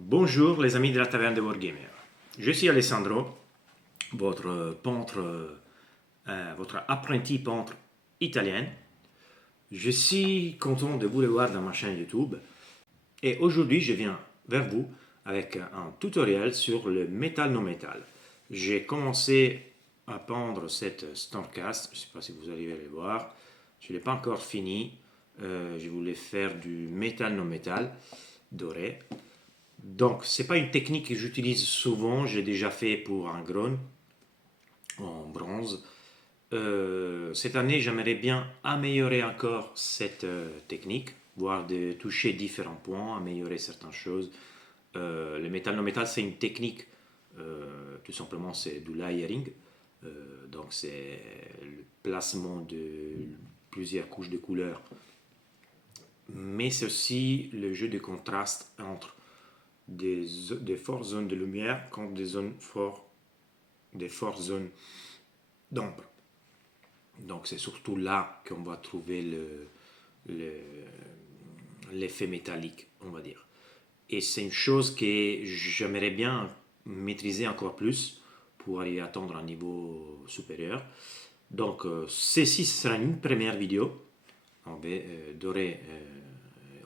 Bonjour les amis de la taverne de Wargamer. Je suis Alessandro, votre peintre, votre apprenti peintre italien. Je suis content de vous revoir dans ma chaîne YouTube. Et aujourd'hui, je viens vers vous avec un tutoriel sur le métal non métal. J'ai commencé à peindre cette Stormcast. Je ne sais pas si vous arrivez à le voir. Je ne l'ai pas encore fini. Je voulais faire du métal non métal doré. Donc, ce n'est pas une technique que j'utilise souvent. J'ai déjà fait pour un Gron en bronze. Cette année, j'aimerais bien améliorer encore cette technique, voire de toucher différents points, améliorer certaines choses. Le métal non métal, c'est une technique, tout simplement, c'est du layering. Donc, c'est le placement de plusieurs couches de couleurs. Mais c'est aussi le jeu de contraste entre des fortes zones de lumière contre des fortes zones d'ombre. Donc c'est surtout là qu'on va trouver l'effet métallique, on va dire. Et c'est une chose que j'aimerais bien maîtriser encore plus pour arriver à atteindre un niveau supérieur. Donc ceci sera une première vidéo en doré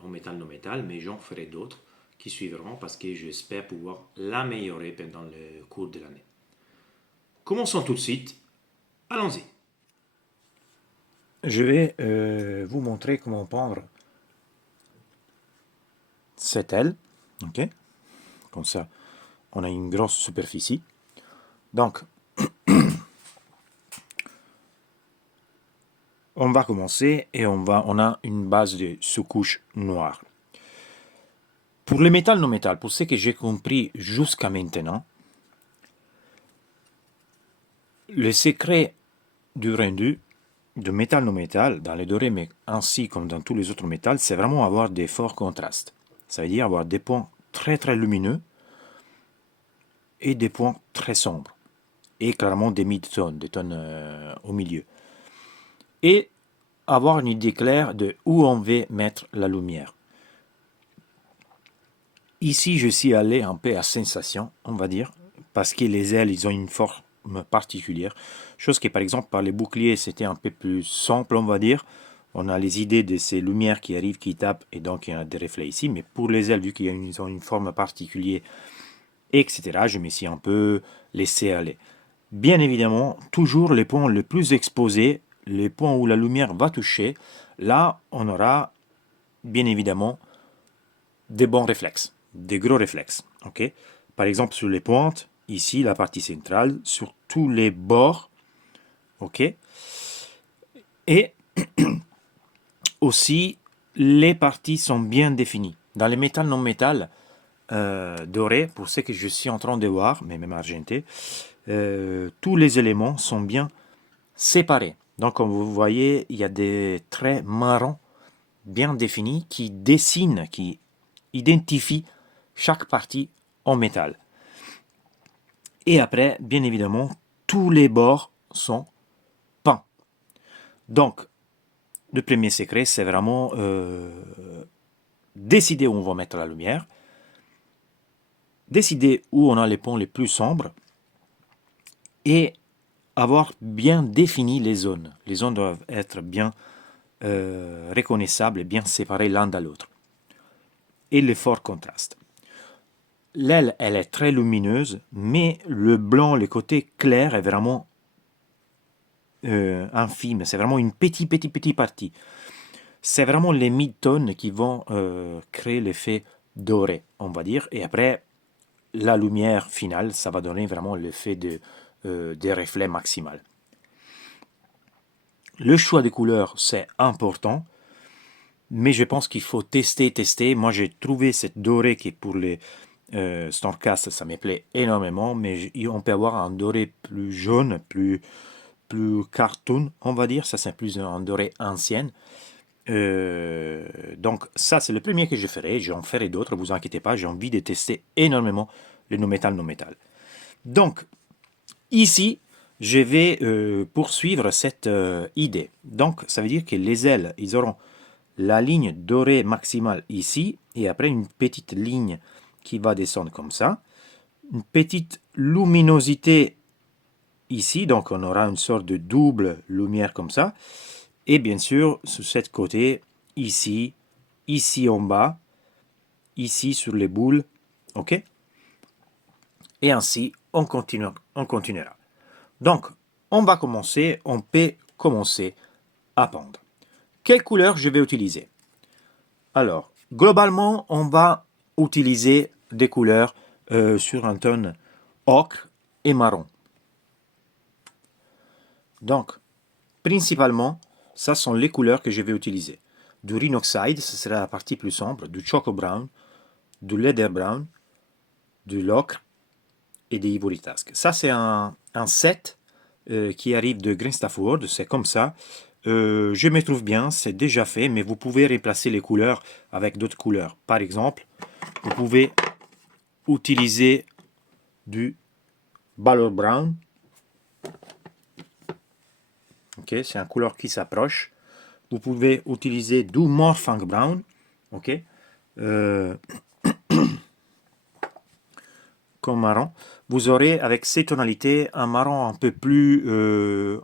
en métal non métal, mais j'en ferai d'autres qui suivront parce que j'espère pouvoir l'améliorer pendant le cours de l'année. Commençons tout de suite. Allons-y. Je vais vous montrer comment peindre cette aile. Ok, comme ça, on a une grosse superficie. Donc, on va commencer et on a une base de sous-couche noire. Pour les métal non métal, pour ce que j'ai compris jusqu'à maintenant, le secret du rendu de métal non métal, dans les dorés, mais ainsi comme dans tous les autres métals, c'est vraiment avoir des forts contrastes. Ça veut dire avoir des points très très lumineux et des points très sombres. Et clairement des mid-tones, des tones au milieu. Et avoir une idée claire de où on veut mettre la lumière. Ici, je suis allé un peu à sensation, on va dire, parce que les ailes, ils ont une forme particulière. Chose que, par exemple, par les boucliers, c'était un peu plus simple, on va dire. On a les idées de ces lumières qui arrivent, qui tapent, et donc il y a des reflets ici. Mais pour les ailes, vu qu'ils ont une forme particulière, etc., je me suis un peu laissé aller. Bien évidemment, toujours les points les plus exposés, les points où la lumière va toucher, là, on aura bien évidemment des bons réflexes, des gros réflexes. Okay, par exemple, sur les pointes, ici, la partie centrale, sur tous les bords. Okay, et aussi, les parties sont bien définies. Dans les métals non métal dorés, pour ce que je suis en train de voir, mais même argenté, tous les éléments sont bien séparés. Donc, comme vous voyez, il y a des traits marrons bien définis qui dessinent, qui identifient chaque partie en métal. Et après, bien évidemment, tous les bords sont peints. Donc, le premier secret, c'est vraiment décider où on va mettre la lumière, décider où on a les ponts les plus sombres et avoir bien défini les zones. Les zones doivent être bien reconnaissables et bien séparées l'un de l'autre. Et les forts contrastes. L'aile, elle est très lumineuse, mais le blanc, le côté clair est vraiment infime. C'est vraiment une petite partie. C'est vraiment les mid-tones qui vont créer l'effet doré, on va dire. Et après, la lumière finale, ça va donner vraiment l'effet des reflets maximal. Le choix des couleurs, c'est important. Mais je pense qu'il faut tester. Moi, j'ai trouvé cette dorée qui est pour les Stormcast, ça me plaît énormément. Mais on peut avoir un doré plus jaune, plus cartoon, on va dire. Ça, c'est plus un doré ancienne. Donc, ça, c'est le premier que je ferai. J'en ferai d'autres, vous inquiétez pas. J'ai envie de tester énormément le non métal. Donc, ici, je vais poursuivre cette idée. Donc, ça veut dire que les ailes, ils auront la ligne dorée maximale ici, et après une petite ligne qui va descendre comme ça. Une petite luminosité ici, donc on aura une sorte de double lumière comme ça. Et bien sûr, sur ce côté, ici, ici en bas, ici sur les boules, ok? Et ainsi, on continuera. Donc, on va commencer, on peut commencer à pendre. Quelle couleur je vais utiliser? Alors, globalement, on va utiliser des couleurs sur un ton ocre et marron. Donc, principalement, ça sont les couleurs que je vais utiliser. Du Rhinoxide, ce sera la partie plus sombre, du Choco Brown, du Leather Brown, du l'ocre et des Ivory Tusk. Ça, c'est un set qui arrive de Green Stuff World, c'est comme ça. Je me trouve bien, c'est déjà fait, mais vous pouvez remplacer les couleurs avec d'autres couleurs. Par exemple, vous pouvez utiliser du Ballor Brown. Ok, c'est un couleur qui s'approche. Vous pouvez utiliser du Morphang Brown. Ok, comme marron. Vous aurez avec ces tonalités un marron un peu plus,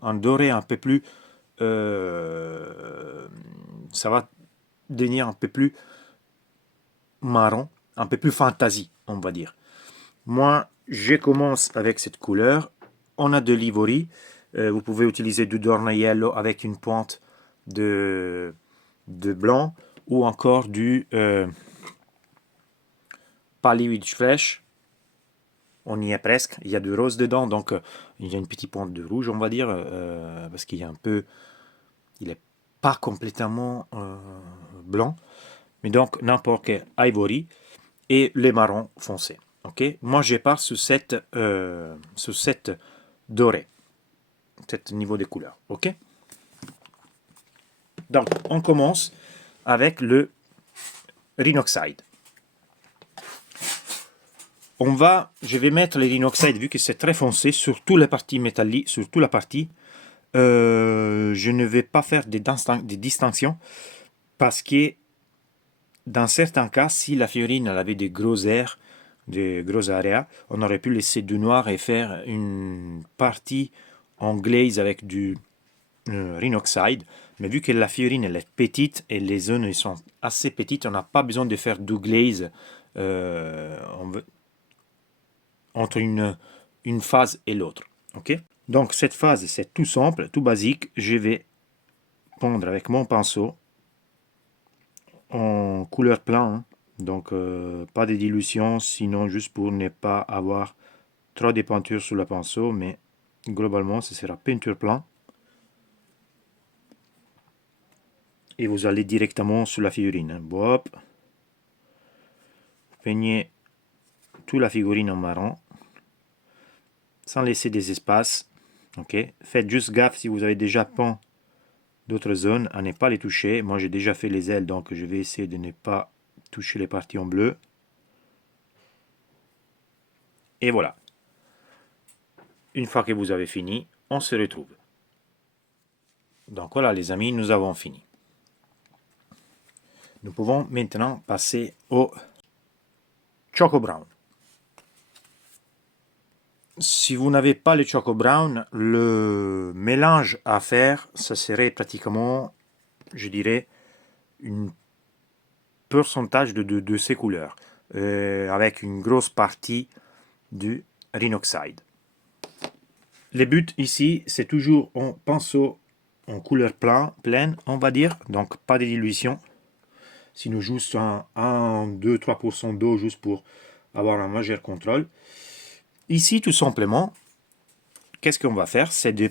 un doré un peu plus, ça va devenir un peu plus marron, un peu plus fantasy, on va dire. Moi, je commence avec cette couleur. On a de l'ivory. Vous pouvez utiliser du Dorna Yellow avec une pointe de blanc ou encore du Pallywood Fresh. On y est presque. Il y a du rose dedans, donc il y a une petite pointe de rouge, on va dire, parce qu'il y a un peu. Il n'est pas complètement blanc, mais donc n'importe quel ivory et les marrons foncés. Ok, moi je pars sur cette doré, cet niveau de couleur. Ok, donc on commence avec le Rhinoxide. Je vais mettre le Rhinoxide vu que c'est très foncé sur toute la partie métallique, sur toute la partie. Je ne vais pas faire des distinctions parce que dans certains cas, si la figurine elle avait des gros airs, des gros areas, on aurait pu laisser du noir et faire une partie en glaze avec du Rhinoxide. Mais vu que la figurine elle est petite et les zones sont assez petites, on n'a pas besoin de faire du glaze entre une phase et l'autre. Ok, donc cette phase, c'est tout simple, tout basique. Je vais pondre avec mon pinceau en couleur plein, hein. Donc pas de dilution, sinon juste pour ne pas avoir trop de peinture sur le pinceau, mais globalement ce sera peinture plein. Et vous allez directement sur la figurine. Hein. Hop. Peignez toute la figurine en marron, sans laisser des espaces. Ok. Faites juste gaffe si vous avez déjà peint d'autres zones à ne pas les toucher. Moi j'ai déjà fait les ailes, donc je vais essayer de ne pas toucher les parties en bleu. Et voilà. Une fois que vous avez fini, on se retrouve. Donc voilà les amis, nous avons fini. Nous pouvons maintenant passer au Choco Brown. Si vous n'avez pas le Choco Brown, le mélange à faire, ça serait pratiquement, je dirais, un pourcentage de ces couleurs, avec une grosse partie du Rhinoxide. Le but ici, c'est toujours en pinceau en couleur pleine, on va dire, donc pas de dilution. Sinon juste un 2-3% d'eau juste pour avoir un majeur contrôle. Ici, tout simplement, qu'est-ce qu'on va faire? C'est de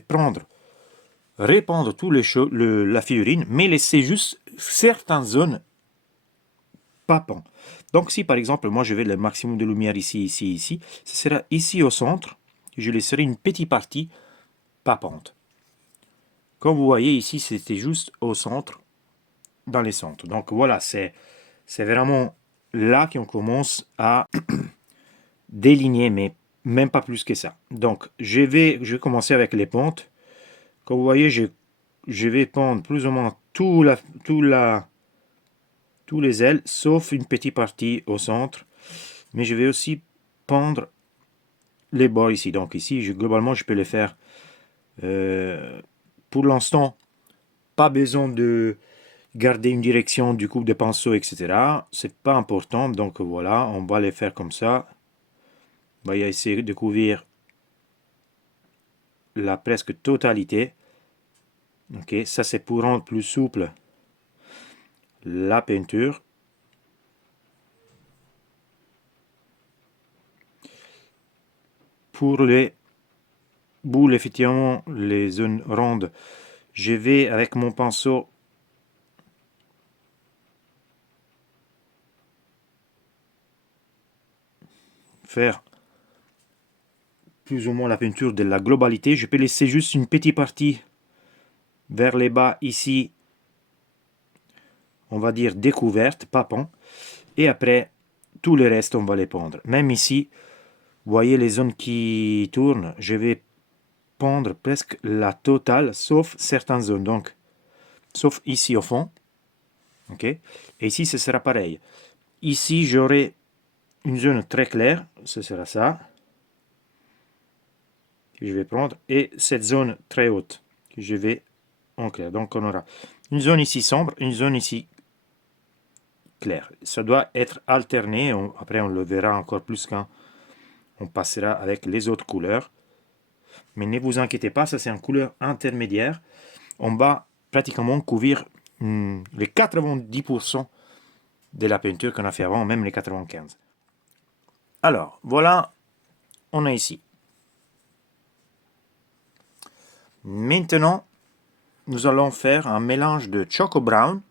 répandre tout la figurine, mais laisser juste certaines zones pas peintes. Donc si par exemple, moi je vais le maximum de lumière ici, ce sera ici au centre, je laisserai une petite partie pas peinte. Comme vous voyez ici, c'était juste au centre, dans les centres. Donc voilà, c'est vraiment là qu'on commence à déligner, mais même pas plus que ça. Donc je vais commencer avec les pentes. Comme vous voyez, je vais pendre plus ou moins tous les ailes, sauf une petite partie au centre. mais je vais aussi peindre les bords ici. Donc ici, globalement, je peux les faire. Pour l'instant, pas besoin de garder une direction du coupe de pinceau, etc. C'est pas important. Donc voilà, on va les faire comme ça. On va essayer de couvrir la presque totalité. Ok, ça c'est pour rendre plus souple la peinture. Pour les boules, effectivement, les zones rondes, je vais avec mon pinceau faire plus ou moins la peinture de la globalité. Je peux laisser juste une petite partie vers les bas ici, on va dire découverte, pas peint. Et après, tout le reste, on va les peindre. Même ici, vous voyez les zones qui tournent, je vais peindre presque la totale, sauf certaines zones. Donc, sauf ici au fond. Ok. Et ici, ce sera pareil. Ici, j'aurai une zone très claire, ce sera ça. Que je vais prendre. Et cette zone très haute, que je vais en clair. Donc, on aura une zone ici sombre, une zone ici claire. Ça doit être alterné. Après, on le verra encore plus quand on passera avec les autres couleurs. Mais ne vous inquiétez pas, ça c'est une couleur intermédiaire. On va pratiquement couvrir les 90% de la peinture qu'on a fait avant, même les 95%. Alors, voilà, on a ici. Maintenant, nous allons faire un mélange de Choco Brown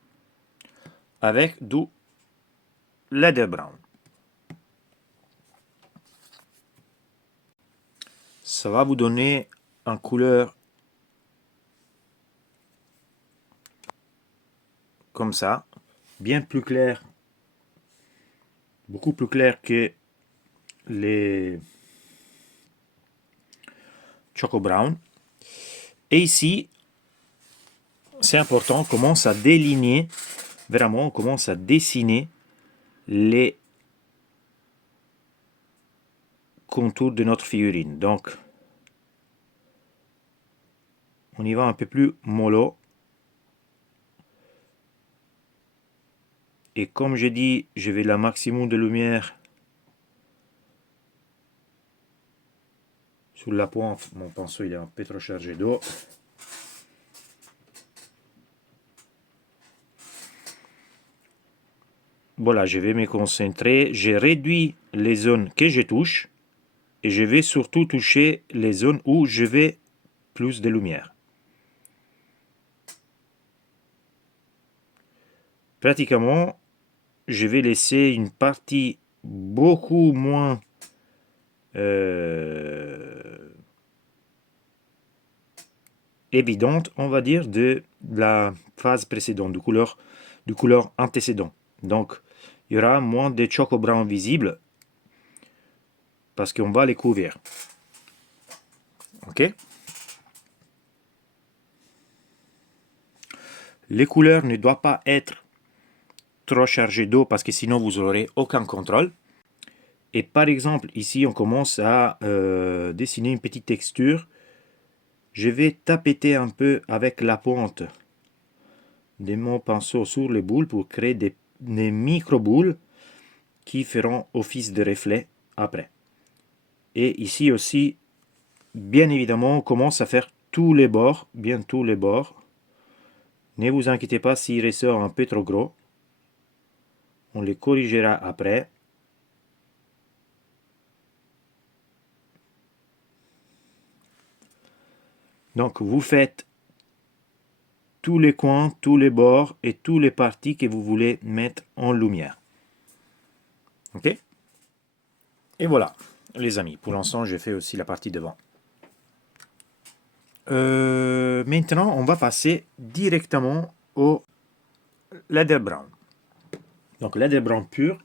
avec du Leather Brown. Ça va vous donner une couleur comme ça, bien plus clair, beaucoup plus clair que les Choco Brown. Et ici, c'est important, on commence à déligner, vraiment, on commence à dessiner les contours de notre figurine. Donc, on y va un peu plus mollo. Et comme j'ai dit, je vais la maximum de lumière sur la pointe. Mon pinceau il est un peu trop chargé d'eau. Voilà, je vais me concentrer. J'ai réduit les zones que je touche. Et je vais surtout toucher les zones où je vais plus de lumière. Pratiquement, je vais laisser une partie beaucoup moins évidente, on va dire, de la phase précédente, du couleur antécédent. Donc, il y aura moins de Choco Brown visibles parce qu'on va les couvrir. Ok? Les couleurs ne doivent pas être trop chargées d'eau parce que sinon vous n'aurez aucun contrôle. Et par exemple, ici, on commence à dessiner une petite texture. Je vais tapeter un peu avec la pointe de mon pinceau sur les boules pour créer des micro-boules qui feront office de reflet après. Et ici aussi, bien évidemment, on commence à faire tous les bords, bien tous les bords. Ne vous inquiétez pas s'il ressort un peu trop gros. On les corrigera après. Donc vous faites tous les coins, tous les bords et toutes les parties que vous voulez mettre en lumière. Ok? Et voilà, les amis. Pour l'instant, j'ai fait aussi la partie devant. Maintenant, on va passer directement au Leather Brown. Donc, Leather Brown pur.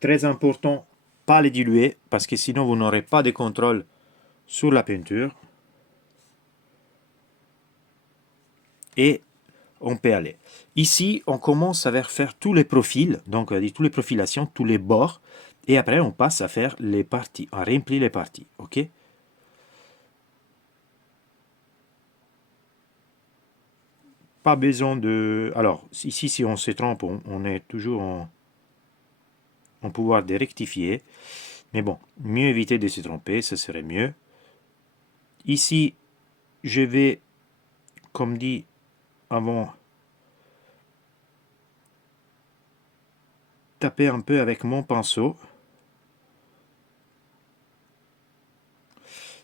Très important, pas les diluer, parce que sinon, vous n'aurez pas de contrôle sur la peinture. Et on peut aller. Ici, on commence à faire tous les profils, donc tous les profilations, tous les bords, et après on passe à faire les parties, à remplir les parties, ok? Pas besoin de... Alors, ici, si on se trompe, on est toujours en pouvoir de rectifier. Mais bon, mieux éviter de se tromper, ce serait mieux. Ici, je vais, comme dit avant, taper un peu avec mon pinceau.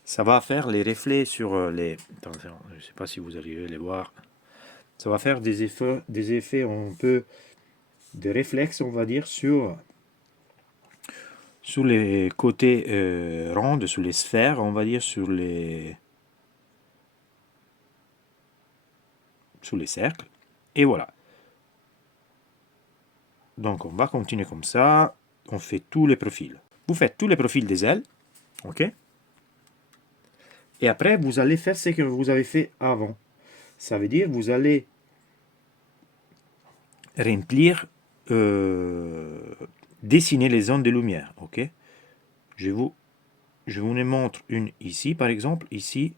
Ça va faire les reflets sur les... Attention, je ne sais pas si vous arrivez à les voir. Ça va faire des effets un peu de réflexe, on va dire, sur les côtés ronds, sur les sphères, on va dire, sur les cercles. Et voilà. Donc on va continuer comme ça. On fait tous les profils. Vous faites tous les profils des ailes. Ok. Et après, vous allez faire ce que vous avez fait avant. Ça veut dire vous allez remplir, dessiner les zones de lumière. Ok. Je vous en montre une ici, par exemple. Ici.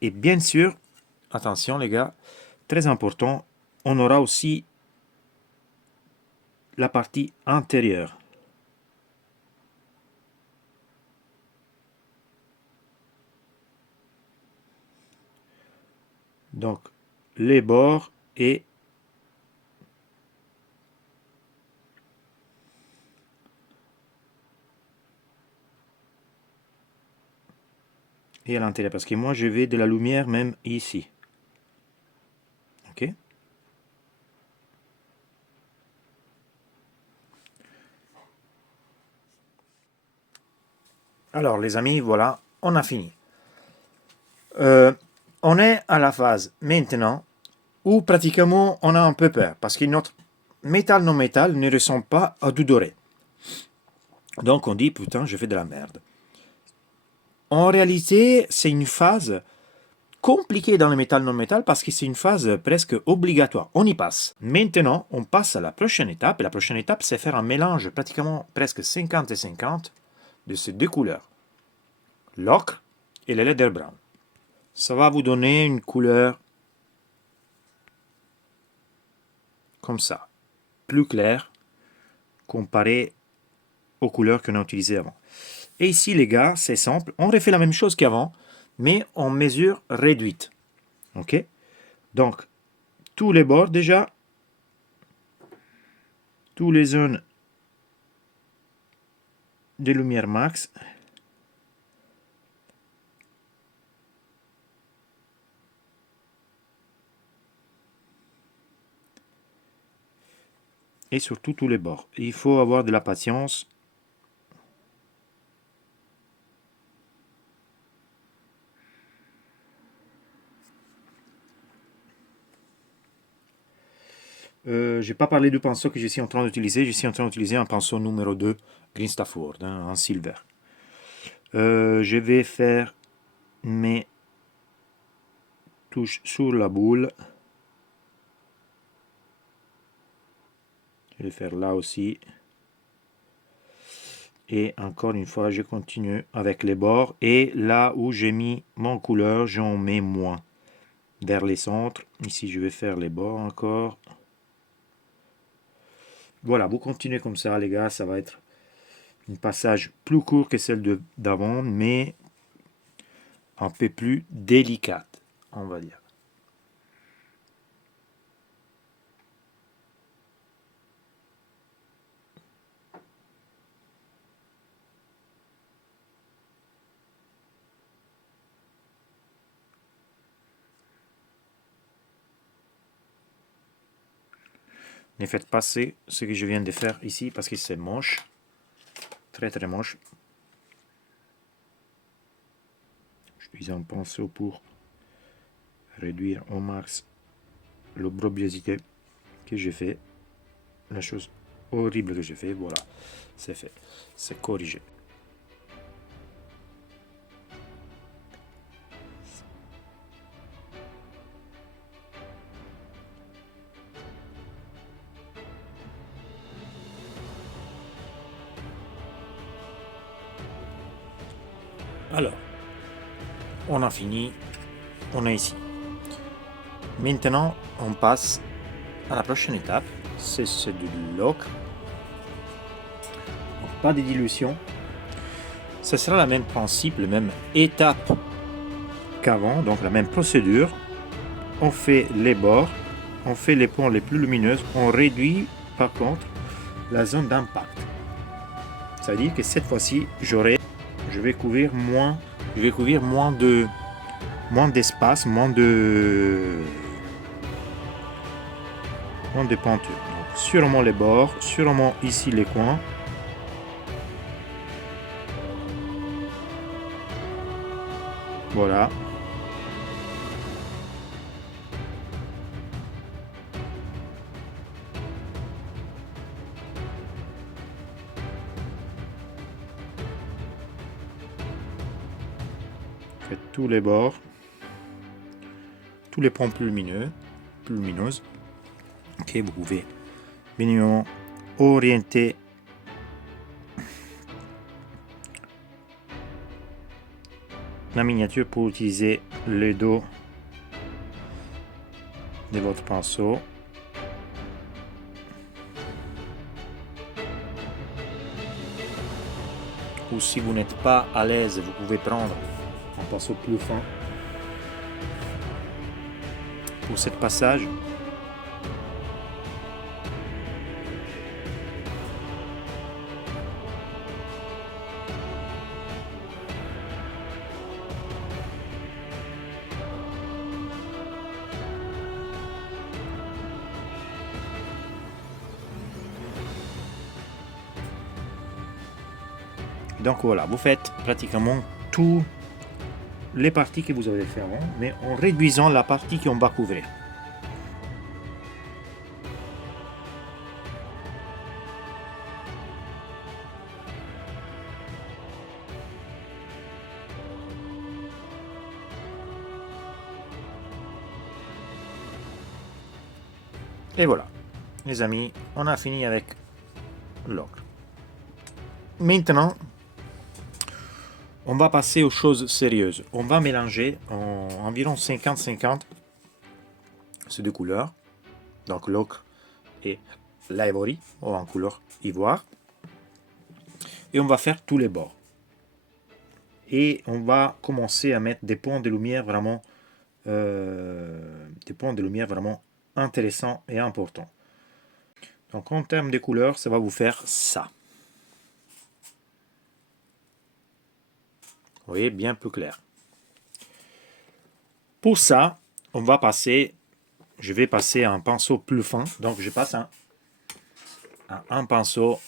Et bien sûr, attention les gars, très important, on aura aussi la partie intérieure. Donc, les bords et à l'intérieur. Parce que moi, je vais de la lumière même ici. Ok. Alors, les amis, voilà, on a fini. On est à la phase maintenant où pratiquement on a un peu peur. Parce que notre métal non métal ne ressemble pas à du doré. Donc, on dit, putain, je fais de la merde. En réalité, c'est une phase compliqué dans le métal non métal parce que c'est une phase presque obligatoire. On y passe. Maintenant, on passe à la prochaine étape. Et la prochaine étape, c'est faire un mélange pratiquement presque 50 et 50 de ces deux couleurs. L'ocre et le leather brown. Ça va vous donner une couleur comme ça. Plus claire comparée aux couleurs qu'on a utilisées avant. Et ici, les gars, c'est simple. On refait la même chose qu'avant, mais en mesure réduite. Ok? Donc, tous les bords déjà, tous les zones de lumière max. Et surtout tous les bords. Il faut avoir de la patience. Je n'ai pas parlé du pinceau que je suis en train d'utiliser. Je suis en train d'utiliser un pinceau numéro 2, Green Stafford, en silver. Je vais faire mes touches sur la boule. Je vais faire là aussi. Et encore une fois, je continue avec les bords. Et là où j'ai mis mon couleur, j'en mets moins. Vers les centres. Ici, je vais faire les bords encore. Voilà, vous continuez comme ça, les gars. Ça va être un passage plus court que celle d'avant, mais un peu plus délicate, on va dire. Ne faites pas ce que je viens de faire ici parce que c'est moche, très très moche. J'utilise un pinceau pour réduire au max l'obbrobosité que j'ai fait, la chose horrible que j'ai fait. Voilà, c'est fait, c'est corrigé. Alors, on a fini, on est ici. Maintenant, on passe à la prochaine étape, c'est de l'ocre. Pas de dilution. Ce sera le même principe, la même étape qu'avant, donc la même procédure. On fait les bords, on fait les points les plus lumineuses, on réduit par contre la zone d'impact. Ça veut dire que cette fois-ci, je vais couvrir moins d'espace, moins de peinture. Donc, sûrement les bords, sûrement ici les coins. Voilà. Faites tous les bords, tous les points plus lumineuses. Ok, vous pouvez minimum orienter la miniature pour utiliser le dos de votre pinceau. Ou si vous n'êtes pas à l'aise, vous pouvez prendre un pinceau plus fin pour ce passage. Donc voilà, vous faites pratiquement toutes les parties que vous avez fait avant, mais en réduisant la partie qu'on va couvrir. Et voilà, les amis, on a fini avec l'ocre. Maintenant, on va passer aux choses sérieuses. On va mélanger en environ 50-50 ces deux couleurs, donc l'ocre et l'ivory, en couleur ivoire. Et on va faire tous les bords. Et on va commencer à mettre des points de lumière vraiment, intéressants et importants. Donc en termes de couleurs, ça va vous faire ça. Vous voyez, bien plus clair. Pour ça, je vais passer à un pinceau plus fin. Donc je passe à un pinceau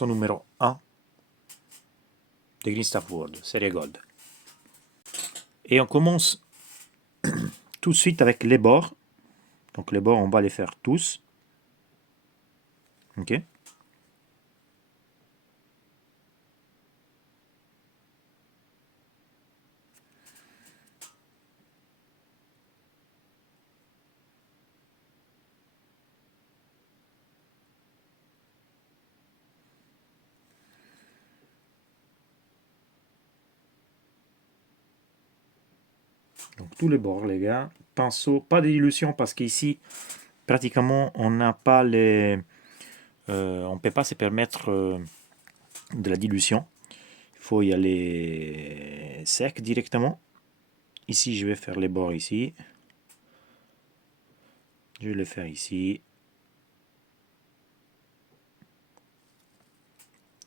numéro 1 de Green Stuff World, série Gold. Et on commence tout de suite avec les bords. Donc les bords, on va les faire tous. Ok. Donc tous les bords, les gars. Pinceau, pas de dilution parce qu'ici, pratiquement, on n'a pas les... on ne peut pas se permettre de la dilution. Il faut y aller sec directement. Ici, je vais faire les bords ici. Je vais les faire ici.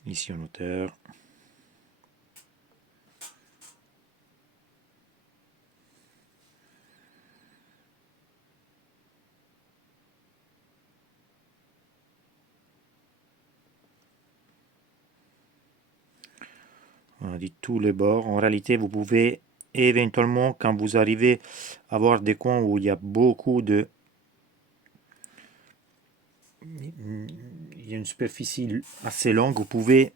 Ici en hauteur. On a dit tous les bords. En réalité, vous pouvez éventuellement, quand vous arrivez à avoir des coins où il y a beaucoup de... Il y a une superficie assez longue, vous pouvez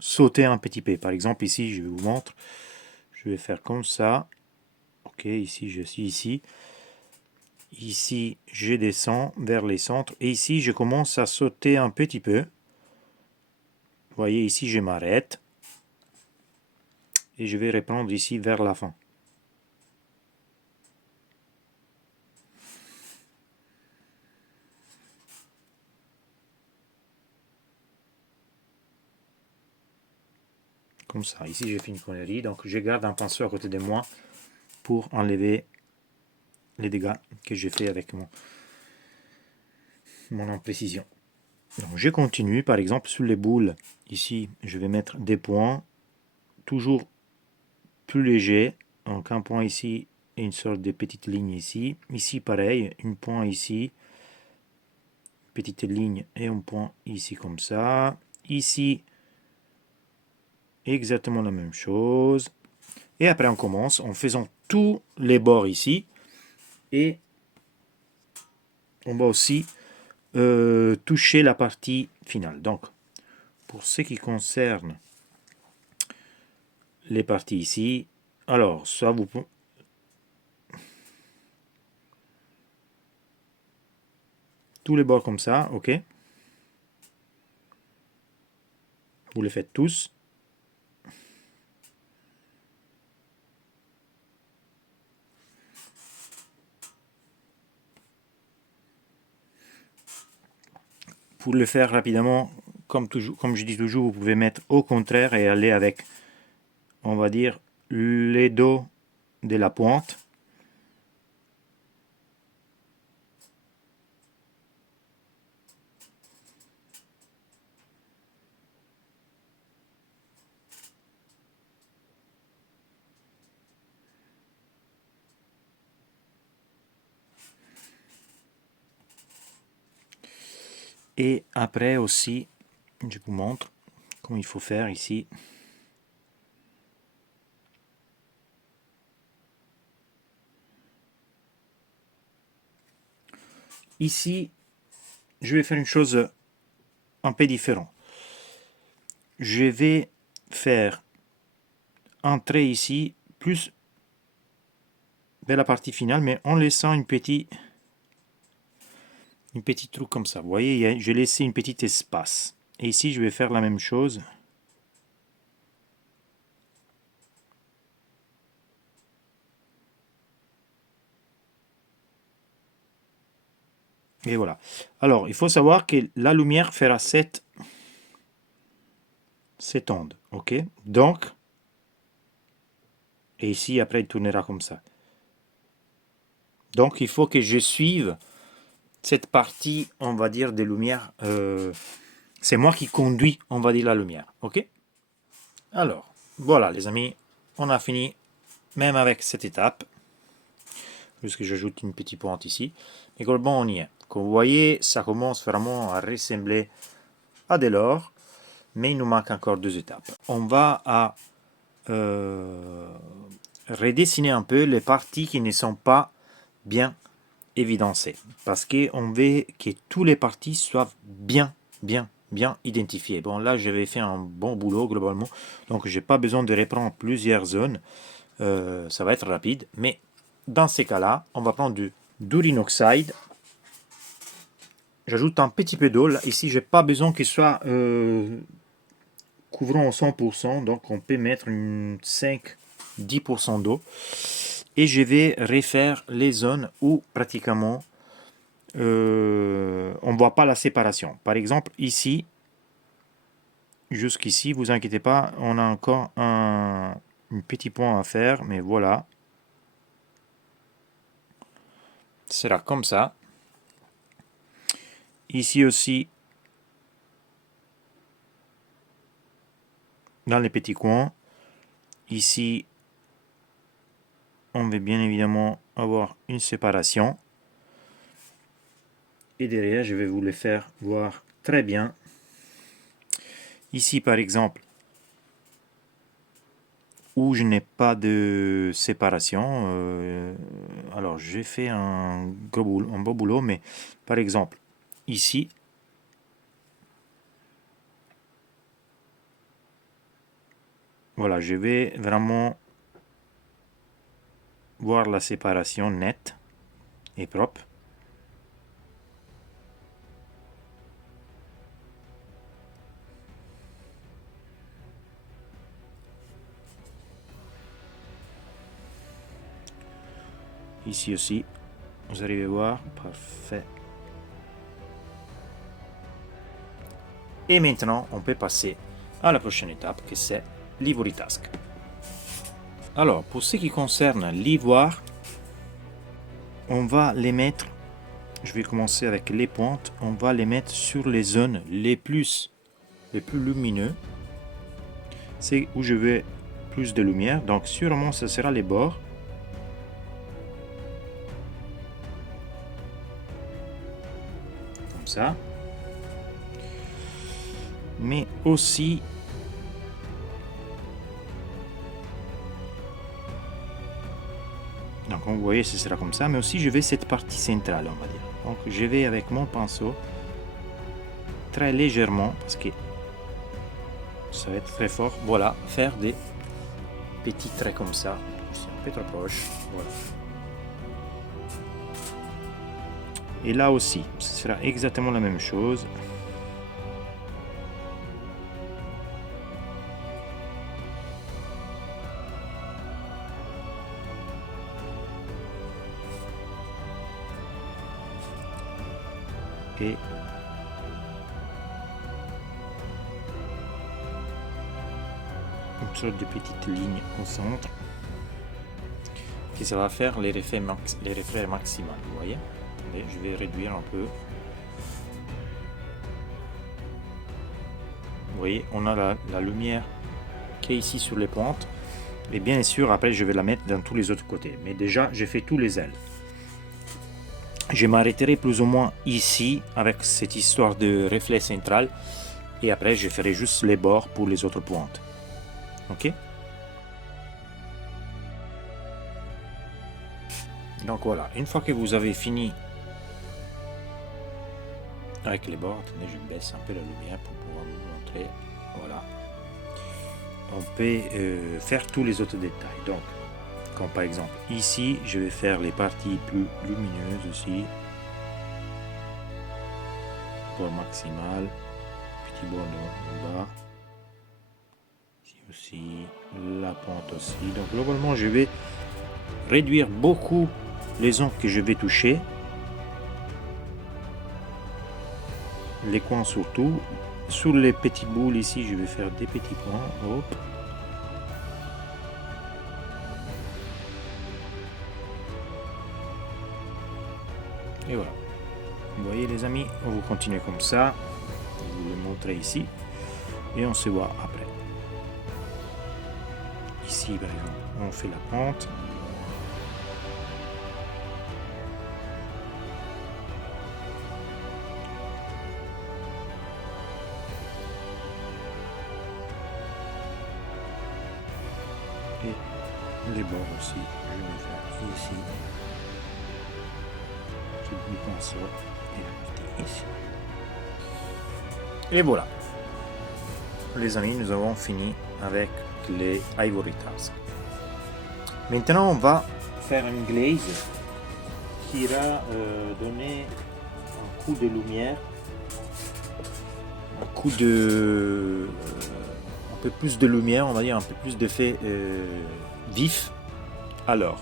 sauter un petit peu. Par exemple, ici, je vous montre. Je vais faire comme ça. Ok, ici, je suis ici. Ici, je descends vers les centres. Et ici, je commence à sauter un petit peu. Vous voyez ici, je m'arrête. Et je vais reprendre ici vers la fin. Comme ça. Ici, j'ai fait une connerie. Donc, je garde un pinceau à côté de moi pour enlever les dégâts que j'ai fait avec mon imprécision. Donc, je continue. Par exemple, sur les boules, ici, je vais mettre des points. Toujours plus légers. Donc, un point ici et une sorte de petite ligne ici. Ici, pareil. Un point ici. Petite ligne et un point ici comme ça. Ici, exactement la même chose. Et après, on commence en faisant tous les bords ici. Et on va aussi toucher la partie finale. Donc, pour ce qui concerne les parties ici, alors, ça vous... Tous les bords comme ça, ok. Vous les faites tous. Pour le faire rapidement, comme je dis toujours, vous pouvez mettre au contraire et aller avec, on va dire, les dos de la pointe. Et après aussi, je vous montre comment il faut faire ici. Ici, je vais faire une chose un peu différente. Je vais faire un trait ici, plus vers la partie finale, mais en laissant une petite trou comme ça. Vous voyez, j'ai laissé une petite espace. Et ici, je vais faire la même chose. Et voilà. Alors, il faut savoir que la lumière fera cette onde. Ok. Donc, et ici, après, il tournera comme ça. Donc, il faut que je suive cette partie, on va dire, des lumières. C'est moi qui conduis, on va dire, la lumière. Ok. Alors, voilà, les amis. On a fini, même avec cette étape. Juste que j'ajoute une petite pointe ici. Et globalement, on y est. Comme vous voyez, ça commence vraiment à ressembler à de l'or. Mais il nous manque encore 2 étapes. On va à redessiner un peu les parties qui ne sont pas bien évidencées. Parce qu'on veut que toutes les parties soient bien identifiées. Bon, là, j'avais fait un bon boulot globalement. Donc, je n'ai pas besoin de reprendre plusieurs zones. Ça va être rapide. Mais dans ces cas-là, on va prendre du Durin Oxide. J'ajoute un petit peu d'eau. Ici, je n'ai pas besoin qu'il soit couvrant au 100%. Donc, on peut mettre une 5-10% d'eau. Et je vais refaire les zones où pratiquement on ne voit pas la séparation. Par exemple, ici, jusqu'ici, vous inquiétez pas, on a encore un petit point à faire. Mais voilà. C'est là comme ça. Ici aussi, dans les petits coins. Ici, on veut bien évidemment avoir une séparation. Et derrière, je vais vous le faire voir très bien. Ici, par exemple, où je n'ai pas de séparation, alors j'ai fait un beau boulot, mais par exemple, ici, voilà, je vais vraiment voir la séparation nette et propre. Ici aussi, vous arrivez à voir, parfait. Et maintenant, on peut passer à la prochaine étape, que c'est l'ivory task. Alors, pour ce qui concerne l'ivoire, on va les mettre, je vais commencer avec les pointes, on va les mettre sur les zones les plus lumineux. C'est où je veux plus de lumière, donc sûrement ce sera les bords. Comme ça. Mais aussi donc vous voyez ce sera comme ça, mais aussi je vais cette partie centrale, on va dire. Donc je vais avec mon pinceau très légèrement, parce que ça va être très fort, voilà, faire des petits traits comme ça. C'est un peu trop proche, voilà. Et là aussi ce sera exactement la même chose. Et une sorte de petite ligne au centre qui ça va faire les reflets maximaux, vous voyez. Attendez, je vais réduire un peu. Vous voyez, on a la lumière qui est ici sur les pointes, et bien sûr après je vais la mettre dans tous les autres côtés, mais déjà j'ai fait tous les ailes. Je m'arrêterai plus ou moins ici avec cette histoire de reflet central, et après je ferai juste les bords pour les autres pointes. Ok. Donc voilà, une fois que vous avez fini avec les bords, attendez, je baisse un peu la lumière pour pouvoir vous montrer. Voilà, on peut faire tous les autres détails. Donc comme par exemple ici je vais faire les parties plus lumineuses aussi, bord maximal, petit bord en bas, ici aussi, la pente aussi. Donc globalement je vais réduire beaucoup les ongles que je vais toucher, les coins surtout. Sur les petits boules ici je vais faire des petits points. Hop. Et voilà, vous voyez les amis, on va continuer comme ça, je vais vous le montrer ici et on se voit après. Ici par exemple on fait la pente, et les bords aussi, je vais faire ici, du pinceau et la partie ici. Et voilà les amis, nous avons fini avec les ivory tasks. Maintenant on va faire une glaze qui ira donner un coup de lumière, un coup de un peu plus de lumière, on va dire un peu plus d'effet vif. Alors,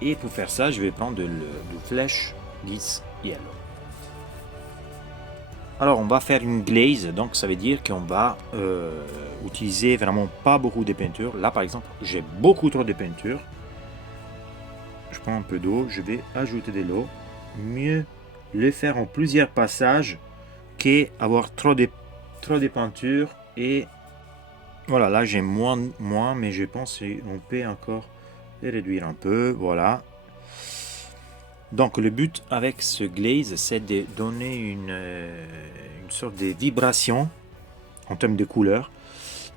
et pour faire ça je vais prendre du Flash Glitz Yellow. Alors on va faire une glaze, donc ça veut dire qu'on va utiliser vraiment pas beaucoup de peinture. Là par exemple j'ai beaucoup trop de peinture, je prends un peu d'eau, je vais ajouter de l'eau. Mieux le faire en plusieurs passages qu'avoir trop de peinture. Et voilà, là j'ai moins, mais je pense qu'on peut encore les réduire un peu. Voilà. Donc le but avec ce glaze, c'est de donner une sorte de vibration en termes de couleur,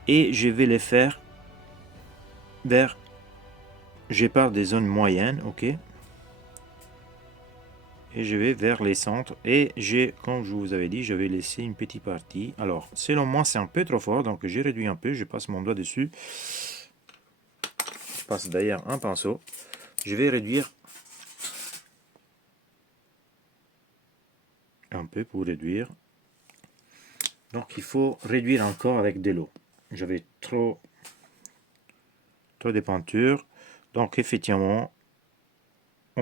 et je vais les faire vers, je pars des zones moyennes, ok, et je vais vers les centres, et comme je vous avais dit, je vais laisser une petite partie. Alors selon moi c'est un peu trop fort, donc j'ai réduit un peu, je passe mon doigt dessus, je passe d'ailleurs un pinceau, je vais réduire un peu pour réduire. Donc il faut réduire encore avec de l'eau. J'avais trop de peinture. Donc effectivement,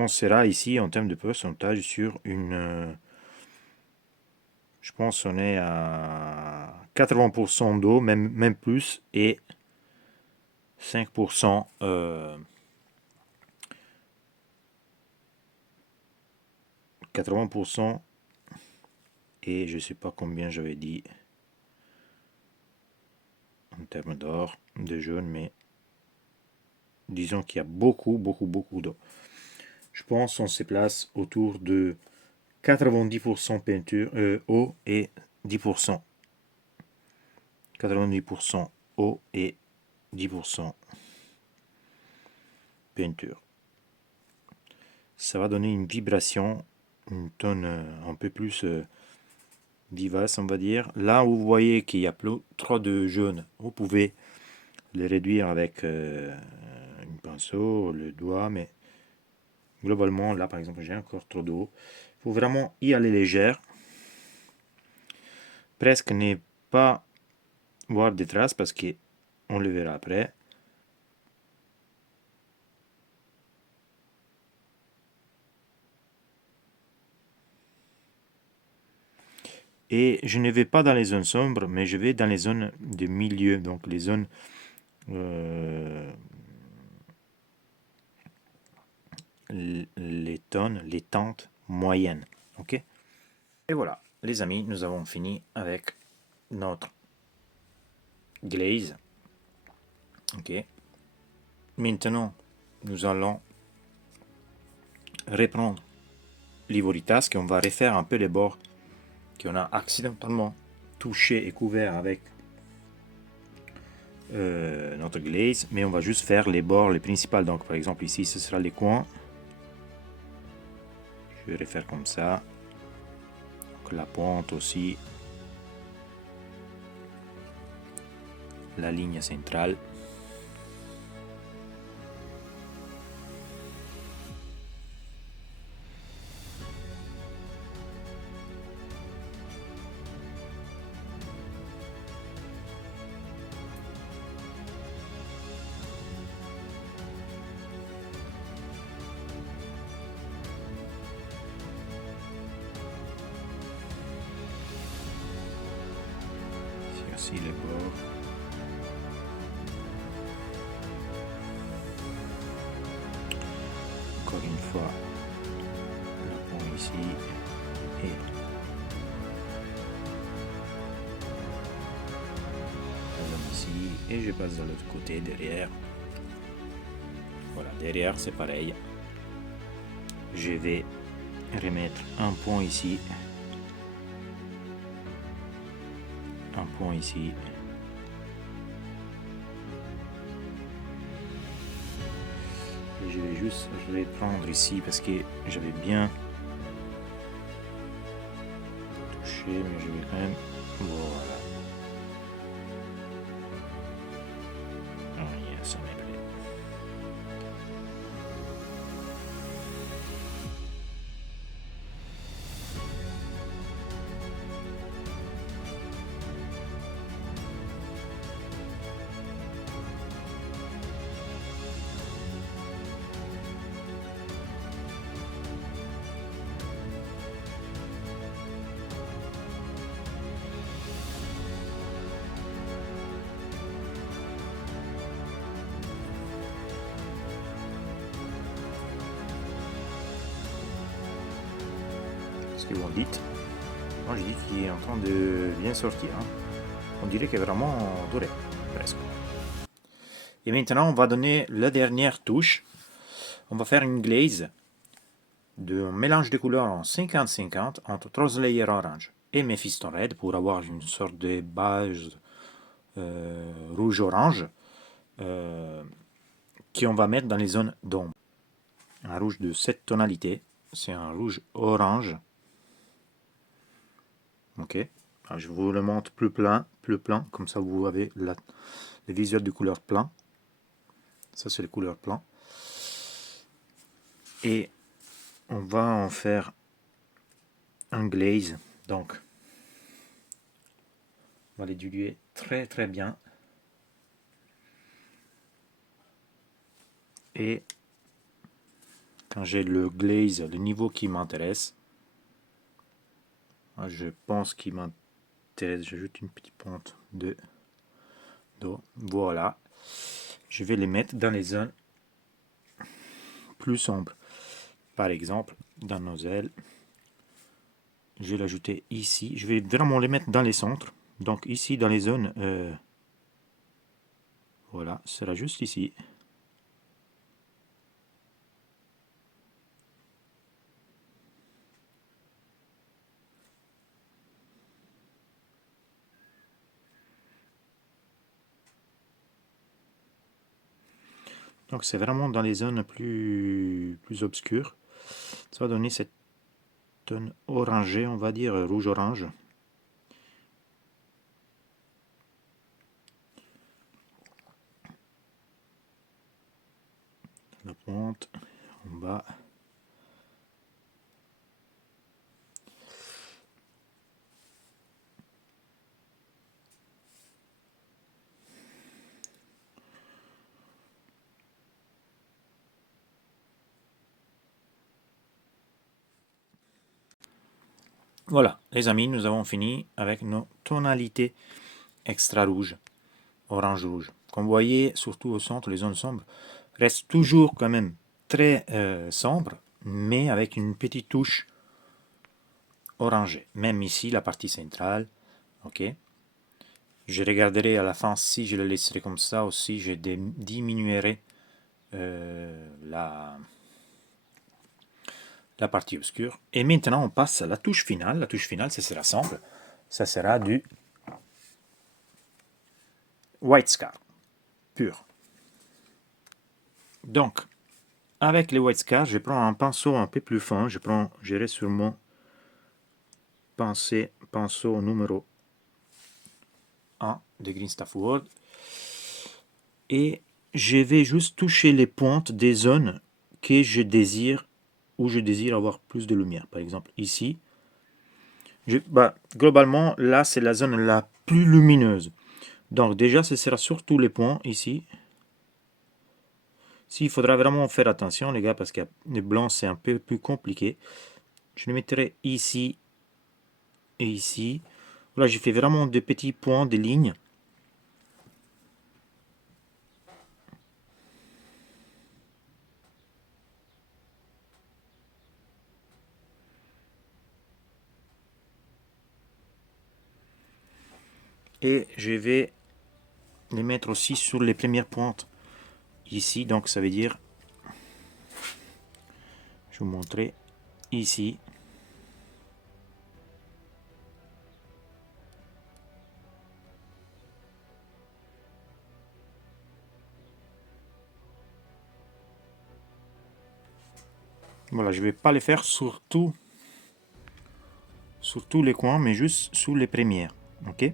on sera ici en termes de pourcentage sur une... je pense qu'on est à 80% d'eau, même plus, et 5% 80% et je sais pas combien j'avais dit en termes d'or, de jaune, mais disons qu'il y a beaucoup d'eau. Je pense qu'on se place autour de 90% peinture, eau et 10%. 90% eau et 10% peinture. Ça va donner une vibration, une tonne un peu plus vivace, on va dire. Là où vous voyez qu'il y a trop de jaune, vous pouvez les réduire avec une pinceau, le doigt, mais globalement, là par exemple, j'ai encore trop d'eau. Il faut vraiment y aller légère. Presque ne pas voir des traces parce qu'on le verra après. Et je ne vais pas dans les zones sombres, mais je vais dans les zones de milieu, donc les zones les tonnes, les tentes moyennes. Ok. Et voilà, les amis, nous avons fini avec notre glaze. Ok. Maintenant, nous allons reprendre l'ivoritas, qu'on va refaire un peu les bords qu'on a accidentellement touché et couvert avec notre glaze, mais on va juste faire les bords les principaux. Donc par exemple ici ce sera les coins, je vais refaire comme ça. Donc, la pointe aussi, la ligne centrale. Ici les bords. Encore une fois, le pont ici et ici, et je passe de l'autre côté derrière. Voilà, derrière c'est pareil. Je vais remettre un point ici, un point ici. Et je vais juste reprendre ici parce que j'avais bien touché, mais je vais quand même. Voilà. Oh yeah, ça me plaît. Ce que vous en dites. Moi je dis qu'il est en train de bien sortir. Hein. On dirait qu'il est vraiment doré, presque. Et maintenant on va donner la dernière touche. On va faire une glaze de mélange de couleurs en 50-50 entre Troll Slayer orange et Mephiston Red pour avoir une sorte de base rouge-orange qu'on va mettre dans les zones d'ombre. Un rouge de cette tonalité, c'est un rouge orange. Ok. Alors, je vous le montre plus plein, comme ça vous avez le visuel de couleur plein. Ça c'est les couleurs plein. Et on va en faire un glaze. Donc, on va les diluer très bien. Et quand j'ai le glaze, le niveau qui m'intéresse. Je pense qu'il m'intéresse. J'ajoute une petite pointe d'eau. Voilà. Je vais les mettre dans les zones plus sombres. Par exemple, dans nos ailes. Je vais l'ajouter ici. Je vais vraiment les mettre dans les centres. Donc ici, dans les zones... voilà, ce sera juste ici. Donc c'est vraiment dans les zones plus obscures. Ça va donner cette tonne orangée, on va dire rouge-orange. La pointe en bas. Voilà, les amis, nous avons fini avec nos tonalités extra rouges, orange-rouge. Comme vous voyez, surtout au centre, les zones sombres restent toujours quand même très sombres, mais avec une petite touche orangée. Même ici, la partie centrale, ok. Je regarderai à la fin si je le laisserai comme ça ou si je diminuerai la partie obscure. Et maintenant, on passe à la touche finale. La touche finale, ça sera simple. Ça sera du white scar pur. Donc, avec les white scars, je prends un pinceau un peu plus fin. Je reste sur mon pinceau numéro 1 de Green Stuff World. Et je vais juste toucher les pointes des zones que je désire, où je désire avoir plus de lumière. Par exemple, ici. Globalement, là, c'est la zone la plus lumineuse. Donc déjà, ce sera sur tous les points ici. S'il faudra vraiment faire attention, les gars, parce que les blancs, c'est un peu plus compliqué. Je le mettrai ici et ici. Là, j'ai fait vraiment des petits points, des lignes. Et je vais les mettre aussi sur les premières pointes ici. Donc ça veut dire, je vais vous montrer ici. Voilà, je ne vais pas les faire sur tous les coins, mais juste sous les premières. Ok.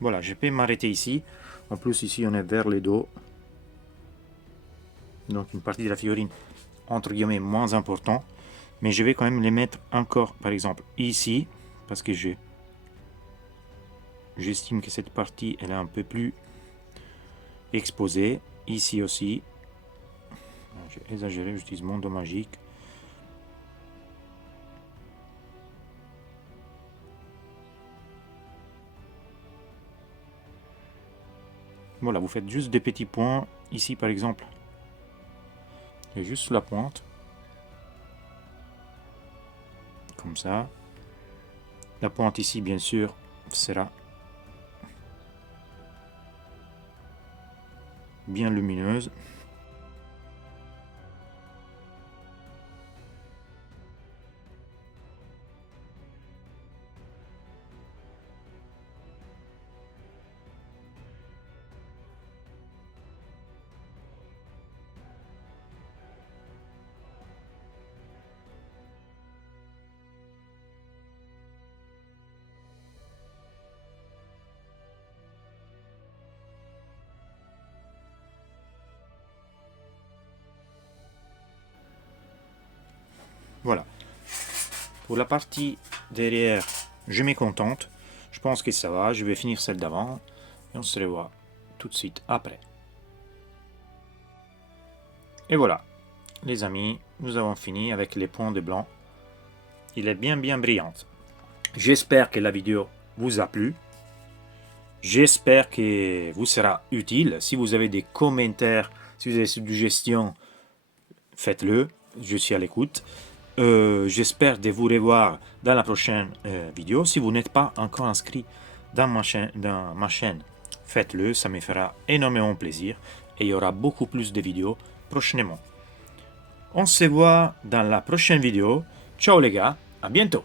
Voilà, je peux m'arrêter ici. En plus, ici, on est vers le dos. Donc, une partie de la figurine, entre guillemets, moins important. Mais je vais quand même les mettre encore, par exemple, ici. Parce que j'estime que cette partie, elle est un peu plus exposée. Ici aussi. J'ai exagéré, j'utilise mon dos magique. Voilà, vous faites juste des petits points. Ici, par exemple, et juste la pointe. Comme ça. La pointe ici, bien sûr, sera bien lumineuse. Voilà. Pour la partie derrière, je m'y contente. Je pense que ça va. Je vais finir celle d'avant. Et on se revoit tout de suite après. Et voilà, les amis, nous avons fini avec les points de blanc. Il est bien brillante. J'espère que la vidéo vous a plu. J'espère que vous sera utile. Si vous avez des commentaires, si vous avez des suggestions, faites-le. Je suis à l'écoute. J'espère de vous revoir dans la prochaine vidéo. Si vous n'êtes pas encore inscrit dans ma chaîne, faites-le. Ça me fera énormément plaisir. Et il y aura beaucoup plus de vidéos prochainement. On se voit dans la prochaine vidéo. Ciao les gars, à bientôt.